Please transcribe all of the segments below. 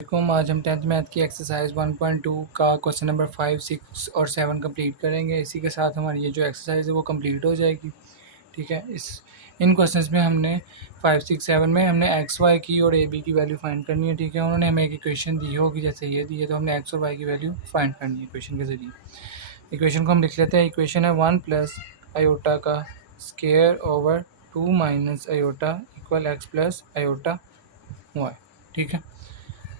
वालेकुम। आज हम 10th मैथ की एक्सरसाइज 1.2 का क्वेश्चन नंबर 5, 6 और 7 कंप्लीट करेंगे। इसी के साथ हमारी ये जो एक्सरसाइज है वो कंप्लीट हो जाएगी। ठीक है, इन क्वेश्चंस में हमने 5, 6, 7 में हमने एक्स वाई की और ए बी की वैल्यू फाइंड करनी है। ठीक है, उन्होंने हमें एक इक्वेशन दी होगी, जैसे ये दी है, तो हमने एक्स और वाई की वैल्यू फाइंड करनी है इक्वेशन के ज़रिए। इक्वेशन को हम लिख लेते हैं। इक्वेशन है 1 प्लस आयोटा का square over 2 minus iota equal X plus iota Y. ठीक है,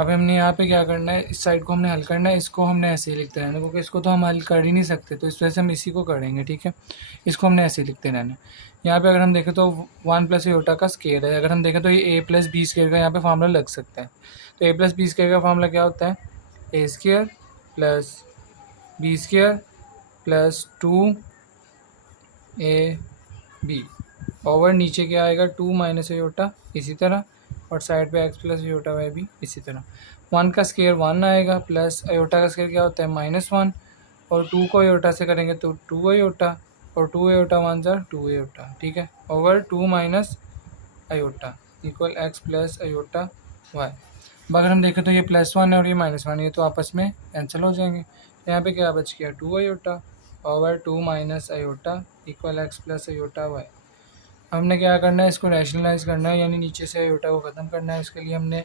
अब हमने यहाँ पे क्या करना है, इस साइड को हमने हल करना है, इसको हमने ऐसे ही लिखते रहना, क्योंकि इसको तो हम हल कर ही नहीं सकते, तो इस वजह से हम इसी को करेंगे। ठीक है, इसको हमने ऐसे ही लिखते रहना। यहाँ पे अगर हम देखें तो 1 प्लस एटा का स्केयर है। अगर हम देखें तो ये ए प्लस बी स्केयर का यहाँ पे फार्मूला लग सकता है। तो ए प्लस बी स्केयर का फार्मूला क्या होता है? A square plus B square plus 2ab over नीचे क्या आएगा 2 माइनस एटा, इसी तरह, और साइड पे एक्स प्लस आयोटा वाई भी इसी तरह। 1 का स्केयर 1 आएगा, प्लस आयोटा का स्केयर क्या होता है -1, और 2 को आयोटा से करेंगे तो 2 आयोटा, और 2 आयोटा 1 ज़ा 2 आयोटा। ठीक है, over 2 minus iota equal X plus iota Y. अब अगर हम देखें तो ये +1 है और ये -1, ये तो आपस में कैंसिल हो जाएंगे। यहाँ पे क्या बच गया 2 iota over 2 minus iota equal X plus iota Y. हमने क्या करना है, इसको रैशनलाइज करना है, यानी नीचे से आयोटा को ख़त्म करना है। इसके लिए हमने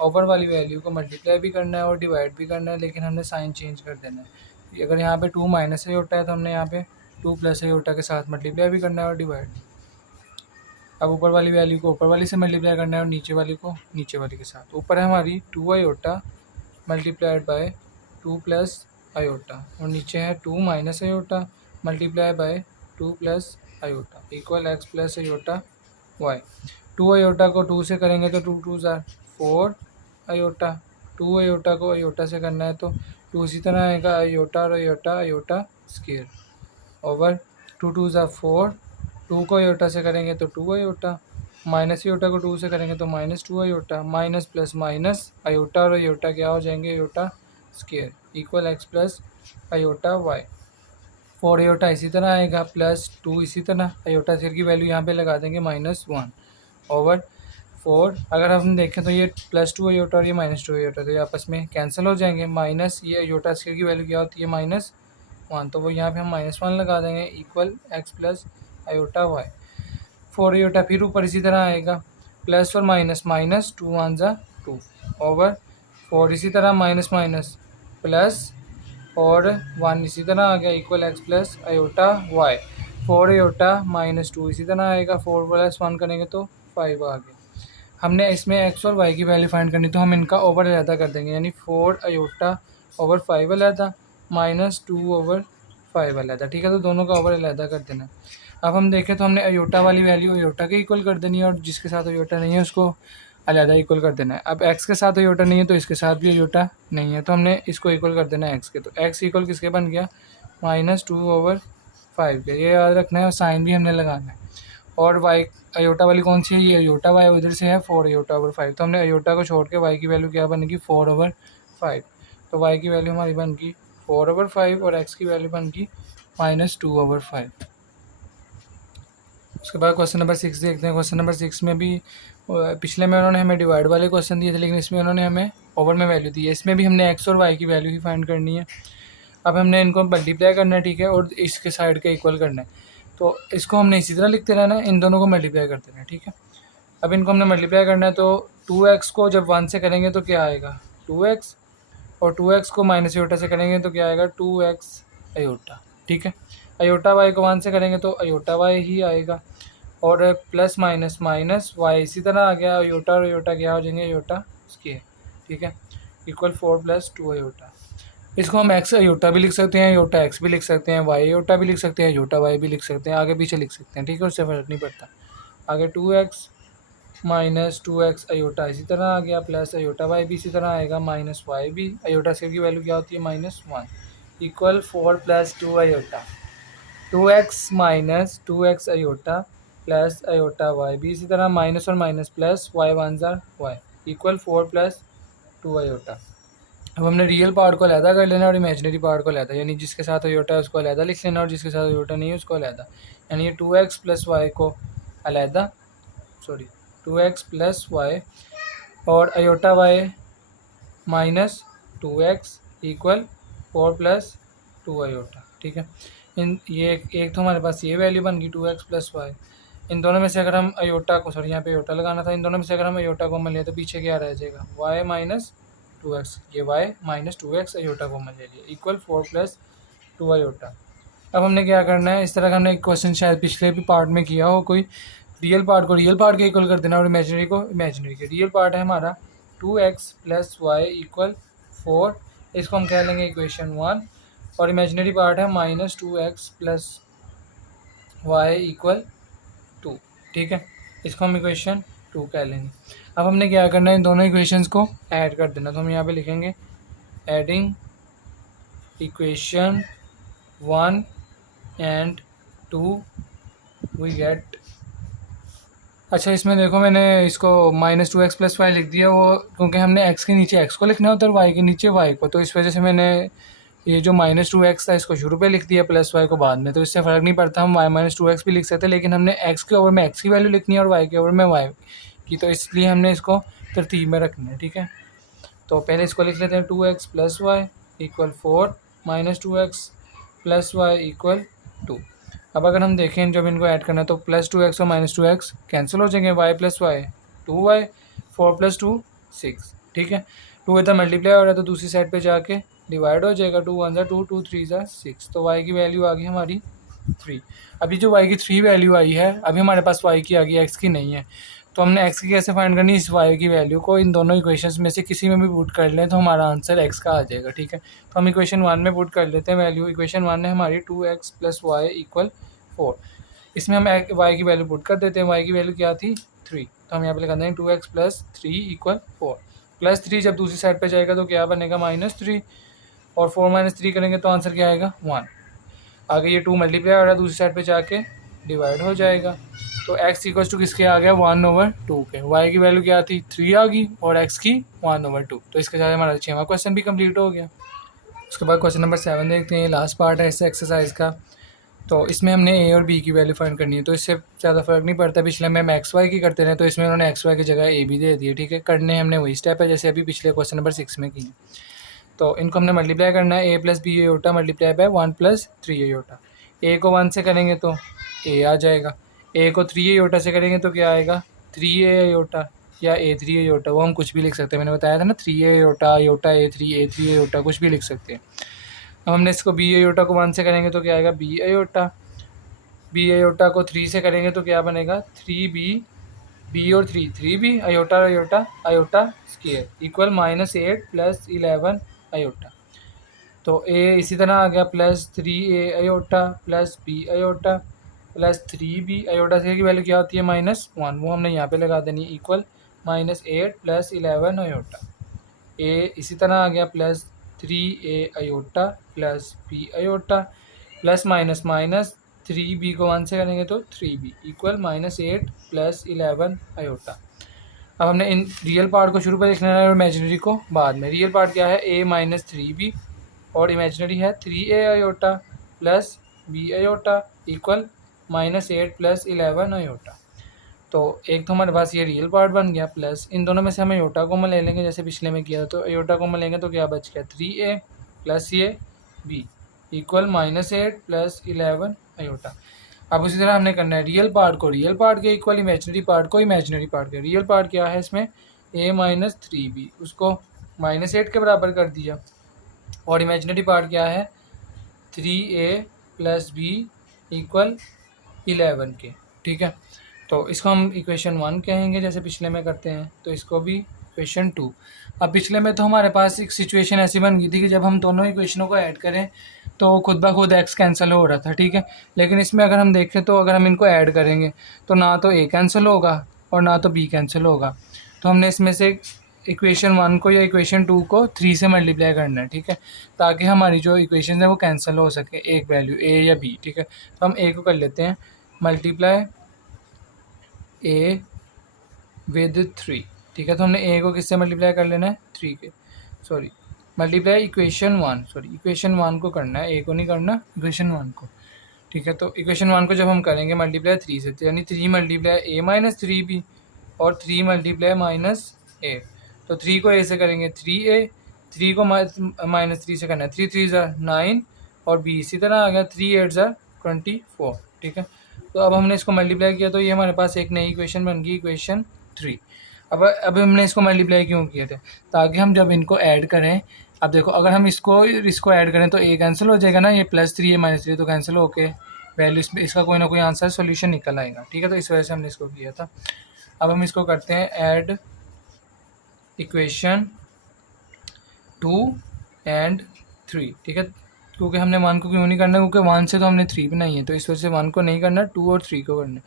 ओवर वाली वैल्यू को मल्टीप्लाई भी करना है और डिवाइड भी करना है, लेकिन हमने साइन चेंज कर देना है। अगर यहाँ पे 2 माइनस आयोटा है तो हमने यहाँ पे 2 प्लस आयोटा के साथ मल्टीप्लाई भी करना है और डिवाइड। अब ऊपर वाली वैल्यू को ऊपर वाली से मल्टीप्लाई करना है और नीचे वाली को नीचे वाली के साथ। ऊपर है हमारी 2 iota multiplied by 2 plus iota, और नीचे है 2 minus iota multiply by 2 plus iota equal X plus iota Y. 2 iota को 2 से करेंगे तो 2 2 ज़ार 4 आयोटा, 2 आयोटा को आयोटा से करना है तो 2 इसी तरह आएगा, आयोटा और आयोटा आयोटा स्केयर ओवर 2 2 ज़ार 4, 2 को आयोटा से करेंगे तो 2 आयोटा, माइनस आयोटा को 2 से करेंगे तो -2 iota, minus plus minus iota और आयोटा क्या हो जाएंगे, iota square equal X plus iota Y. 4 iota इसी तरह आएगा, प्लस 2 इसी तरह, आयोटा स्केयर की वैल्यू यहाँ पे लगा देंगे -1 ओवर 4। अगर हम देखें तो ये +2 आयोटा और ये -2 आयोटा, तो ये आपस में कैंसिल हो जाएंगे। माइनस ये आयोटा स्केयर की वैल्यू क्या होती है, -1, तो वो यहाँ पे हम -1 लगा देंगे equal X plus iota Y. 4 iota फिर ऊपर इसी तरह आएगा, प्लस और माइनस, -2 1 ज़ा 2 ओवर 4 इसी तरह, माइनस माइनस प्लस और 1 इसी तरह आ गया equal X plus iota Y. 4 iota -2 इसी तरह आएगा, 4 + 1 करेंगे तो 5 आ गया। हमने इसमें एक्स और वाई की वैल्यू फाइंड करनी, तो हम इनका ओवर अलहदा कर देंगे, यानी 4 आयोटा ओवर 5 अलहदा, -2 ओवर 5 अलहदा। ठीक है, तो दोनों का ओवर अलहदा कर देना। अब हम देखें तो हमने आयोटा वाली वैल्यू आयोटा के इक्वल कर देनी है, और जिसके साथ आयोटा नहीं है उसको अलहदा इक्वल कर देना है। अब एक्स के साथ आयोटा नहीं है तो इसके साथ भी आयोटा नहीं है, तो हमने इसको इक्वल कर देना है एक्स के। तो एक्स इक्वल किसके बन गया, -2 ओवर 5 के। ये याद रखना है, और साइन भी हमने लगाना है। और वाई आयोटा वाली कौन सी है, ये आयोटा वाई उधर से है 4 आयोटा ओवर 5, तो हमने आयोटा को छोड़ के वाई की वैल्यू क्या बनेगी 4 ओवर 5। तो वाई की वैल्यू हमारी बन गई 4 ओवर 5 और एक्स की वैल्यू बन गई -2 ओवर 5। उसके बाद क्वेश्चन नंबर 6 देखते हैं। क्वेश्चन नंबर 6 में भी पिछले में उन्होंने हमें डिवाइड वाले क्वेश्चन दिए थे, लेकिन इसमें उन्होंने हमें ओवर में वैल्यू दी है। इसमें भी हमने एक्स और वाई की वैल्यू ही फाइंड करनी है। अब हमने इनको मल्टीप्लाई करना है, ठीक है, और इसके साइड के इक्वल करना है, तो इसको हमने इसी तरह लिखते रहना है, इन दोनों को मल्टीप्लाई करते रहना है। ठीक है, अब इनको हमने मल्टीप्लाई करना है, तो 2x को जब 1 से करेंगे तो क्या आएगा 2x, और 2x को माइनस आयोटा से करेंगे तो क्या आएगा 2x आयोटा। ठीक है, आयोटा वाई को 1 से करेंगे तो आयोटा वाई ही आएगा, और प्लस माइनस माइनस वाई इसी तरह आ गया, आयोटा और आयोटा क्या हो जाएंगे, आयोटा स्केयर। ठीक है, इक्वल 4 + 2 आयोटा। इसको हम एक्स आयोटा भी लिख सकते हैं, आयोटा एक्स भी लिख सकते हैं, वाई आयोटा भी लिख सकते हैं, आयोटा वाई भी लिख सकते हैं, आगे पीछे लिख सकते हैं। ठीक है, उससे फ़र्क नहीं पड़ता। आगे 2x -2x आयोटा इसी तरह आ गया, प्लस आयोटा वाई भी इसी तरह आएगा, माइनस वाई भी, आयोटा स्केयर की वैल्यू क्या होती है -1 equal 4 + 2 iota. 2x -2x iota plus iota Y भी इसी तरह, माइनस और माइनस प्लस, y 1 ज़ा वाई इक्वल 4 + 2 आयोटा। अब हमने रियल पार्ट को अलहदा कर लेना और इमेजिनरी पार्ट को अलहदा, यानी जिसके साथ आयोटा है उसको अलहदा लिख लेना और जिसके साथ आयोटा नहीं है उसको अलहदा। यानी ये 2x + y को अलहदा, 2x + y, और iota Y minus 2x equal 4 plus 2 iota. ठीक है, इन ये एक तो हमारे पास ये वैल्यू बन गई 2x प्लस वाई। इन दोनों में से अगर हम आयोटा को, सॉरी यहाँ पे आयोटा लगाना था, इन दोनों में से अगर हम आयोटा कॉमन लें तो पीछे क्या रह जाएगा, y माइनस 2x, ये y minus 2x iota common ले लिया इक्वल 4 प्लस 2 आयोटा। अब हमने क्या करना है, इस तरह का हमने एक क्वेश्चन शायद पिछले भी पार्ट में किया हो, कोई रियल पार्ट को रियल पार्ट के इक्वल कर देना और इमेजिनरी को इमेजिनरी के। रियल पार्ट है हमारा 2x प्लस वाई इक्वल 4, इसको हम कह लेंगे इक्वेशन 1, और इमेजिनरी पार्ट है minus 2x plus Y equal 2। ठीक है, इसको हम इक्वेशन 2 कह लेंगे। अब हमने क्या करना है, इन दोनों इक्वेशंस को ऐड कर देना, तो हम यहाँ पे लिखेंगे adding equation 1 and 2 we get. अच्छा, इसमें देखो मैंने इसको माइनस 2x प्लस वाई लिख दिया, वो क्योंकि हमने x के नीचे x को लिखना होता है और y के नीचे y को, तो इस वजह से मैंने ये जो माइनस 2x था इसको शुरू पे लिख दिया, प्लस y को बाद में, तो इससे फ़र्क नहीं पड़ता, हम y माइनस 2x भी लिख सकते हैं, लेकिन हमने x के ओवर में x की वैल्यू लिखनी है और y के ओवर में y की, तो इसलिए हमने इसको तरतीब में रखना है। ठीक है, तो पहले इसको लिख लेते हैं 2x plus Y equal 4 minus 2x plus Y equal 2। अब अगर हम देखें जब इनको ऐड करना है तो प्लस 2x और माइनस 2x कैंसिल हो जाएंगे, y plus Y 2y, 4 plus 2 6। ठीक है, 2 इधर मल्टीप्लाई हो रहा है तो दूसरी साइड पे जाके डिवाइड हो जाएगा, 2 1 2 2 3 6, तो y की वैल्यू आ गई हमारी 3। अभी जो y की 3 वैल्यू आई है, अभी हमारे पास y की आ गई, x की नहीं है, तो हमने x की कैसे फाइंड करनी, इस y की वैल्यू को इन दोनों इक्वेशंस में से किसी में भी पुट कर लें तो हमारा आंसर x का आ जाएगा। ठीक है, तो हम इक्वेशन 1 में पुट कर लेते हैं वैल्यू, इक्वेशन 1 है हमारी 2x प्लस वाई इक्वल 4, इसमें हम y की वैल्यू पुट कर देते हैं, y की वैल्यू क्या थी 3, तो हम यहाँ पे लिखा देंगे 2x प्लस 3 इक्वल 4, प्लस 3 जब दूसरी साइड पे जाएगा तो क्या बनेगा -3, और 4 माइनस 3 करेंगे तो आंसर क्या आएगा 1। आगे ये 2 मल्टीप्लाई हो रहा है, दूसरी साइड पे जाके डिवाइड हो जाएगा, तो x इक्वल्स टू किसके आ गया 1/2 के, y की वैल्यू क्या थी 3 आ गई और x की 1/2, तो इसके साथ हमारा 6वां क्वेश्चन भी कंप्लीट हो गया। उसके बाद क्वेश्चन नंबर 7 देखते हैं, लास्ट पार्ट है इस एक्सरसाइज का। तो इसमें हमने a और b की वैल्यू फाइंड करनी है, तो इससे ज़्यादा फर्क नहीं पड़ता, पिछले में हम एक्स वाई की करते रहे, तो इसमें उन्होंने एक्स वाई की जगह a भी दे दी है। ठीक है, करने हमने वही स्टेप है जैसे अभी पिछले क्वेश्चन नंबर 6 में किए। तो इनको हमने मल्टीप्लाई करना है, a plus B iota multiply by 1 plus 3 iota. a को 1 से करेंगे तो a आ जाएगा, a को 3 आयोटा से करेंगे तो क्या आएगा 3a आयोटा या a3 आयोटा, वो हम कुछ भी लिख सकते हैं, मैंने बताया था ना 3a iota, iota a3 iota कुछ भी लिख सकते हैं। अब हमने इसको b आयोटा को 1 से करेंगे तो क्या आएगा b आयोटा, b आयोटा को 3 से करेंगे तो क्या बनेगा 3b, b और 3b iota iota iota square equal -8 plus 11 iota. तो a इसी तरह आ गया plus 3a iota plus b iota plus 3b iota से की वैल्यू क्या होती है -1, वो हमने यहाँ पे लगा देनी इक्वल -8 प्लस 11 आयोटा। a इसी तरह आ गया plus 3a iota plus b iota plus minus minus 3b को 1 से करेंगे तो 3b इक्वल -8 प्लस 11 आयोटा। अब हमने इन रियल पार्ट को शुरू पर लिखना है और इमेजिनरी को बाद में। रियल पार्ट क्या है a माइनस 3b और इमेजिनरी है 3a iota plus b iota equal -8 plus 11 iota. तो एक तो हमारे पास ये रियल पार्ट बन गया, प्लस इन दोनों में से हम आयोटा कॉमन ले लेंगे जैसे पिछले में किया, तो आयोटा कॉमन लेंगे तो क्या बच गया 3a प्लस ये b इक्वल -8 प्लस 11 आयोटा। अब उसी तरह हमने करना है रियल पार्ट को रियल पार्ट के इक्वल, इमेजिनरी पार्ट को इमेजिनरी पार्ट के। रियल पार्ट क्या है इसमें a माइनस 3b, उसको -8 के बराबर कर दिया, और इमेजिनरी पार्ट क्या है 3a प्लस b इक्वल 11 के। ठीक है, तो इसको हम इक्वेशन 1 कहेंगे जैसे पिछले में करते हैं, तो इसको भी इक्वेशन 2। अब पिछले में तो हमारे पास एक सिचुएशन ऐसी बन गई थी कि जब हम दोनों इक्वेशनों को ऐड करें तो खुद ब खुद x कैंसिल हो रहा था। ठीक है, लेकिन इसमें अगर हम देखें तो अगर हम इनको ऐड करेंगे तो ना तो a कैंसिल होगा और ना तो b कैंसिल होगा, तो हमने इसमें से इक्वेशन 1 को या इक्वेशन 2 को 3 से मल्टीप्लाई करना है। ठीक है, ताकि हमारी जो इक्वेशन है वो कैंसिल हो सके एक वैल्यू a या b। ठीक है, तो हम a को कर लेते हैं मल्टीप्लाई a विद 3। ठीक है, तो हमने a को किससे मल्टीप्लाई कर लेना है 3 के, सॉरी मल्टीप्लाई इक्वेशन 1 को करना है, a को नहीं करना, इक्वेशन 1 को। ठीक है, तो इक्वेशन 1 को जब हम करेंगे मल्टीप्लाई 3 से, यानी 3 मल्टीप्लाई a माइनस 3b और 3 मल्टीप्लाई -8, तो 3 को ए से करेंगे 3a, 3 को -3 से करना है, 3 3 ज़ा 9 और b इसी तरह आ गया, 3 8 ज़ा 24, ठीक है। तो अब हमने इसको मल्टीप्लाई किया तो ये हमारे पास एक नई इक्वेशन बन गई, इक्वेशन 3। अब हमने इसको मल्टीप्लाई क्यों किया था, ताकि हम जब इनको ऐड करें, अब देखो अगर हम इसको ऐड करें तो ए कैंसिल हो जाएगा ना, ये +3 ये -3 तो कैंसिल होके वैल्यू इसका कोई ना कोई आंसर सोल्यूशन निकल आएगा, ठीक है। तो इस वजह से हमने इसको किया था। अब हम इसको करते हैं ऐड इक्वेशन 2 एंड 3, ठीक है। क्योंकि हमने 1 को क्यों नहीं करना, क्योंकि 1 से तो हमने 3 बनाई है, तो इस वजह से 1 को नहीं करना, 2 और 3 को करना है।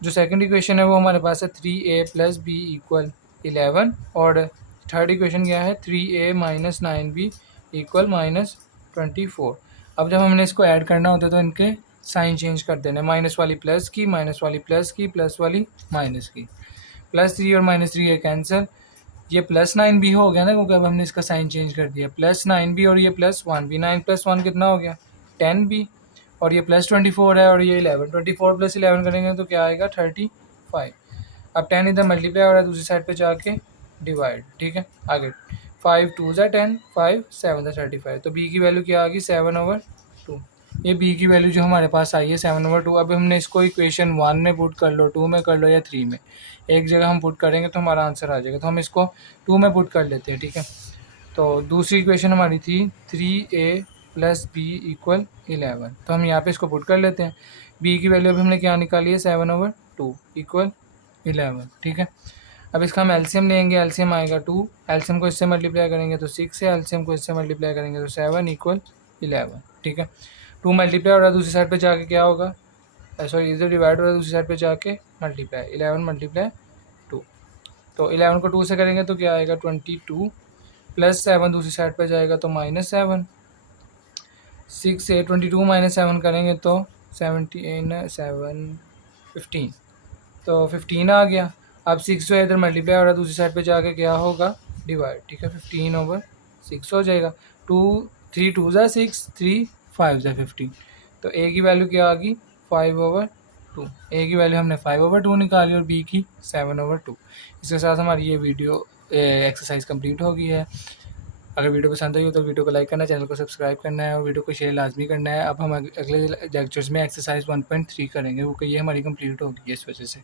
जो सेकंड इक्वेशन है वो हमारे पास है 3a + b = 11 और थर्ड इक्वेशन क्या है 3a - 9b = -24। अब जब हमने इसको ऐड करना होता है तो इनके साइन चेंज कर देना, माइनस वाली प्लस की, माइनस वाली प्लस की, प्लस वाली माइनस की, +3 और -3 ये कैंसिल, ये +9 भी हो गया ना, क्योंकि अब हमने इसका साइन चेंज कर दिया, +9 भी और ये +1 भी, 9 + 1 कितना हो गया 10 भी, और ये +24 है और ये 11, 24 + 11 करेंगे तो क्या आएगा 35। अब 10 इधर मल्टीप्लाई हो रहा है, दूसरी साइड पे जाके डिवाइड, ठीक है। आगे 5 2 ज़ा 10, 5 7 ज़ा 35, तो b की वैल्यू क्या आ गई 7/2। ये b की वैल्यू जो हमारे पास आई है 7/2। अब हमने इसको इक्वेशन 1 में पुट कर लो, 2 में कर लो या 3 में, एक जगह हम पुट करेंगे तो हमारा आंसर आ जाएगा। तो हम इसको 2 में पुट कर लेते हैं, ठीक है। तो दूसरी इक्वेशन हमारी थी 3a + b = 11, तो हम यहाँ पे इसको पुट कर लेते हैं। b की वैल्यू अभी हमने क्या निकाली है 7/2 = 11, ठीक है। अब इसका हम एलसीएम लेंगे, एलसीएम आएगा 2, एलसीएम को इससे मल्टीप्लाई करेंगे तो 6 है, एलसीएम को इससे मल्टीप्लाई करेंगे तो 7 = 11, ठीक है। 2 मल्टीप्लाई हो रहा है, दूसरी साइड पे जाके क्या होगा, सॉरी इधर डिवाइड हो रहा है, दूसरी साइड पे जाके मल्टीप्लाई, 11 × 2, तो 11 को 2 से करेंगे तो क्या आएगा 22 + 7 दूसरी साइड पे जाएगा तो -7, 6 से 22 - 7 करेंगे तो 17 7 15, तो 15 आ गया। अब 6 जो है इधर मल्टीप्लाई हो रहा है, दूसरी साइड पे जाके क्या होगा डिवाइड, ठीक है, 15/6 हो जाएगा। 2 3 2 ज़ा 6, 3 5 ज़ा 15, तो a की वैल्यू क्या आ गई 5/2। a की वैल्यू हमने 5/2 निकाली और b की 7/2। इसके साथ हमारी ये वीडियो एक्सरसाइज कंप्लीट हो गई है। अगर वीडियो पसंद आई हो तो वीडियो को लाइक करना, चैनल को सब्सक्राइब करना है और वीडियो को शेयर लाजमी करना है। अब हम अगले लेक्चर्स में एक्सरसाइज 1.3 करेंगे, क्योंकि ये हमारी कंप्लीट हो गई है इस वजह से।